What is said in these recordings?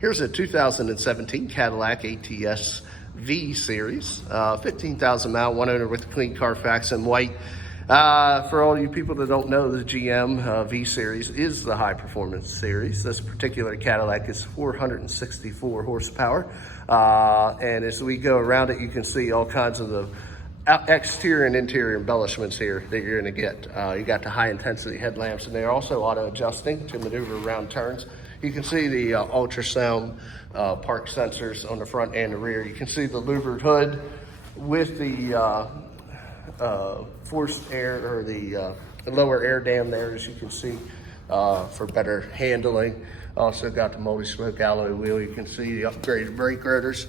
Here's a 2017 Cadillac ATS-V series, 15,000 mile, one owner with clean Carfax in white. For all you people that don't know, the GM V series is the high performance series. This particular Cadillac is 464 horsepower. And as we go around it, you can see all kinds of the exterior and interior embellishments here that you're gonna get. You got the high intensity headlamps, and they're also auto adjusting to maneuver around turns. You can see the ultrasound park sensors on the front and the rear. You can see the louvered hood with the forced air, or the lower air dam there, as you can see, for better handling. Also got the multi-spoke alloy wheel. You can see the upgraded brake rotors.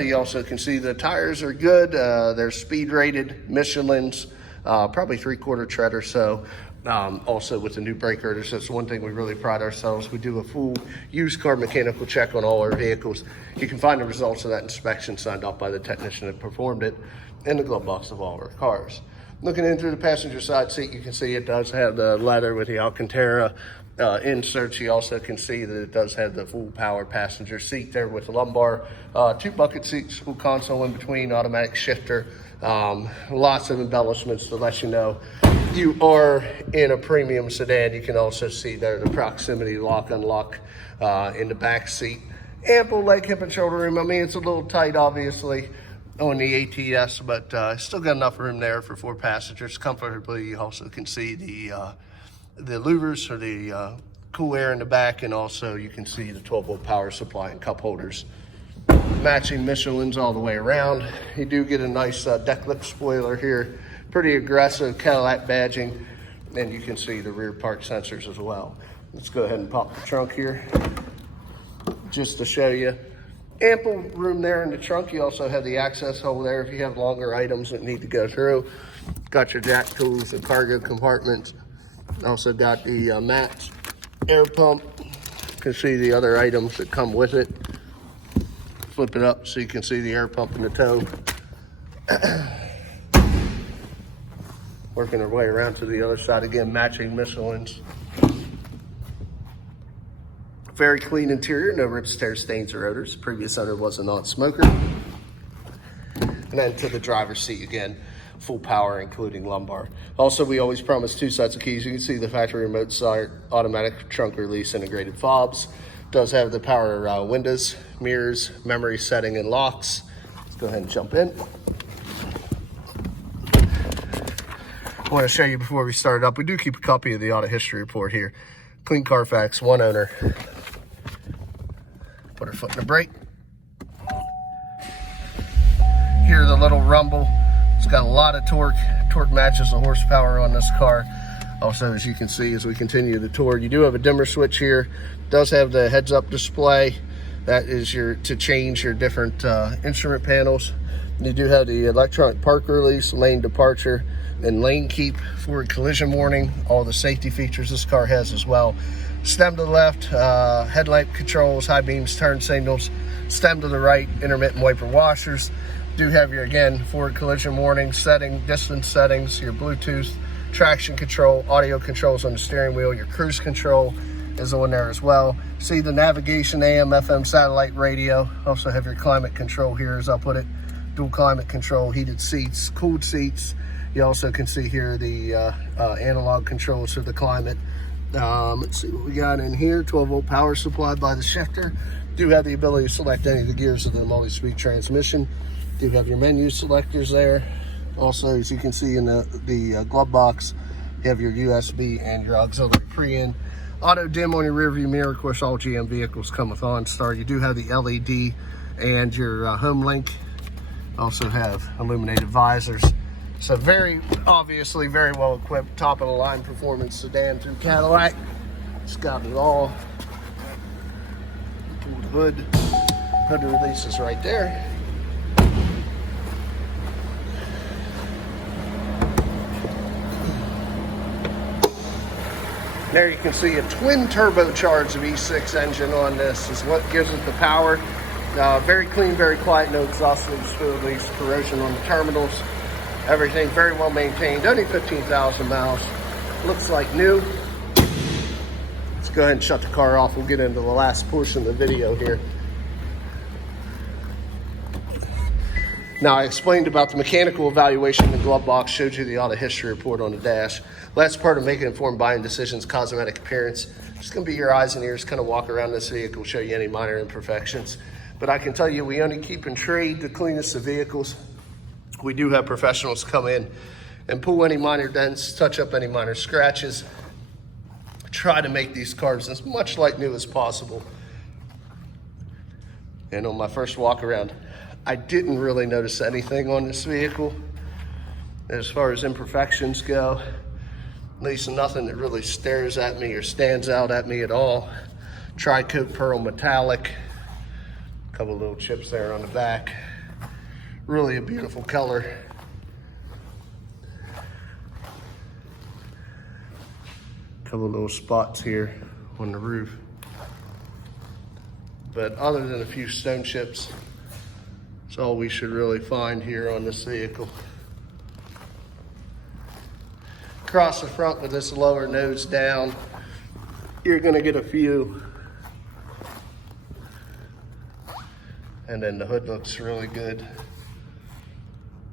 You also can see the tires are good. They're speed rated Michelin's, probably 3/4 tread or so. Also with the new brake rotors, that's one thing we really pride ourselves. We do a full used car mechanical check on all our vehicles. You can find the results of that inspection signed off by the technician that performed it in the glove box of all our cars. Looking into the passenger side seat, you can see it does have the leather with the Alcantara inserts. You also can see that it does have the full power passenger seat there with the lumbar, 2 bucket seats, full console in between, automatic shifter, lots of embellishments to let you know you are in a premium sedan. You can also see there the proximity lock unlock in the back seat. Ample leg, hip, and shoulder room. I mean, it's a little tight, obviously, on the ATS, but still got enough room there for 4 passengers comfortably. You also can see the louvers, or the cool air in the back, and also you can see the 12-volt power supply and cup holders. Matching Michelin's all the way around. You do get a nice deck lip spoiler here. Pretty aggressive Cadillac badging, and you can see the rear park sensors as well. Let's go ahead and pop the trunk here just to show you. Ample room there in the trunk. You also have the access hole there if you have longer items that need to go through. Got your jack tools and cargo compartments. Also got the match air pump. You can see the other items that come with it. Flip it up so you can see the air pump in the toe. Working our way around to the other side again, matching Michelin's. Very clean interior, no rips, tears, stains, or odors. The previous owner was a non-smoker. And then to the driver's seat again, full power, including lumbar. Also, we always promise 2 sets of keys. You can see the factory remote start, automatic trunk release, integrated fobs. Does have the power windows, mirrors, memory setting, and locks. Let's go ahead and jump in. I want to show you before we start up, we do keep a copy of the auto history report here. Clean Carfax, 1 owner. Put our foot in the brake. Hear the little rumble. It's got a lot of torque. Torque matches the horsepower on this car. Also, as you can see, as we continue the tour, you do have a dimmer switch here. Does have the heads-up display. That is to change your different instrument panels. You do have the electronic park release, lane departure, and lane keep, forward collision warning. All the safety features this car has as well. Stem to the left, headlight controls, high beams, turn signals. Stem to the right, intermittent wiper washers. Do have your, again, forward collision warning, setting, distance settings, your Bluetooth, traction control, audio controls on the steering wheel. Your cruise control is on there as well. See the navigation, AM, FM, satellite radio. Also have your climate control here, as I'll put it. Dual climate control, heated seats, cooled seats. You also can see here the analog controls for the climate. Let's see what we got in here. 12-volt power supply by the shifter. Do have the ability to select any of the gears of the multi-speed transmission. Do have your menu selectors there. Also, as you can see in the glove box, you have your USB and your auxiliary pre-in. Auto dim on your rear view mirror. Of course, all GM vehicles come with OnStar. You do have the LED and your home link. Also have illuminated visors. So very, obviously, very well equipped, top of the line performance sedan through Cadillac. It's got it all. Pull the hood. Hood release is right there. There you can see a twin turbocharged V6 engine on this is what gives it the power. Very clean, very quiet, no exhaust leaks, fluid leaks, corrosion on the terminals. Everything very well maintained, only 15,000 miles. Looks like new. Let's go ahead and shut the car off. We'll get into the last portion of the video here. Now, I explained about the mechanical evaluation in the glove box, showed you the auto history report on the dash. Last part of making informed buying decisions, cosmetic appearance. Just gonna be your eyes and ears, kind of walk around this vehicle, show you any minor imperfections. But I can tell you, we only keep and trade the cleanest of vehicles. We do have professionals come in and pull any minor dents, touch up any minor scratches, try to make these cars as much like new as possible. And on my first walk around, I didn't really notice anything on this vehicle as far as imperfections go. At least nothing that really stares at me or stands out at me at all. Tricoat pearl metallic. A couple little chips there on the back. Really a beautiful color. Couple little spots here on the roof. But other than a few stone chips, that's all we should really find here on this vehicle. Across the front with this lower nose down, you're gonna get a few. And then the hood looks really good.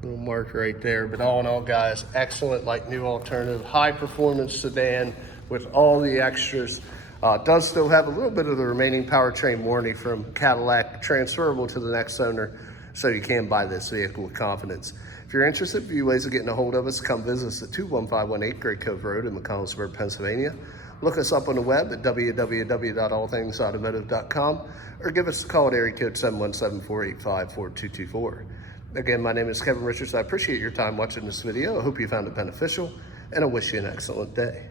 Little mark right there, but all in all, guys, excellent, like new alternative, high performance sedan with all the extras. Does still have a little bit of the remaining powertrain warranty from Cadillac, transferable to the next owner, so you can buy this vehicle with confidence. If you're interested, a few ways of getting a hold of us. Come visit us at 21518 Great Cove Road in McConnellsburg, Pennsylvania. Look us up on the web at www.allthingsautomotive.com or give us a call at area code 717-485-4224. Again, my name is Kevin Richards. I appreciate your time watching this video. I hope you found it beneficial, and I wish you an excellent day.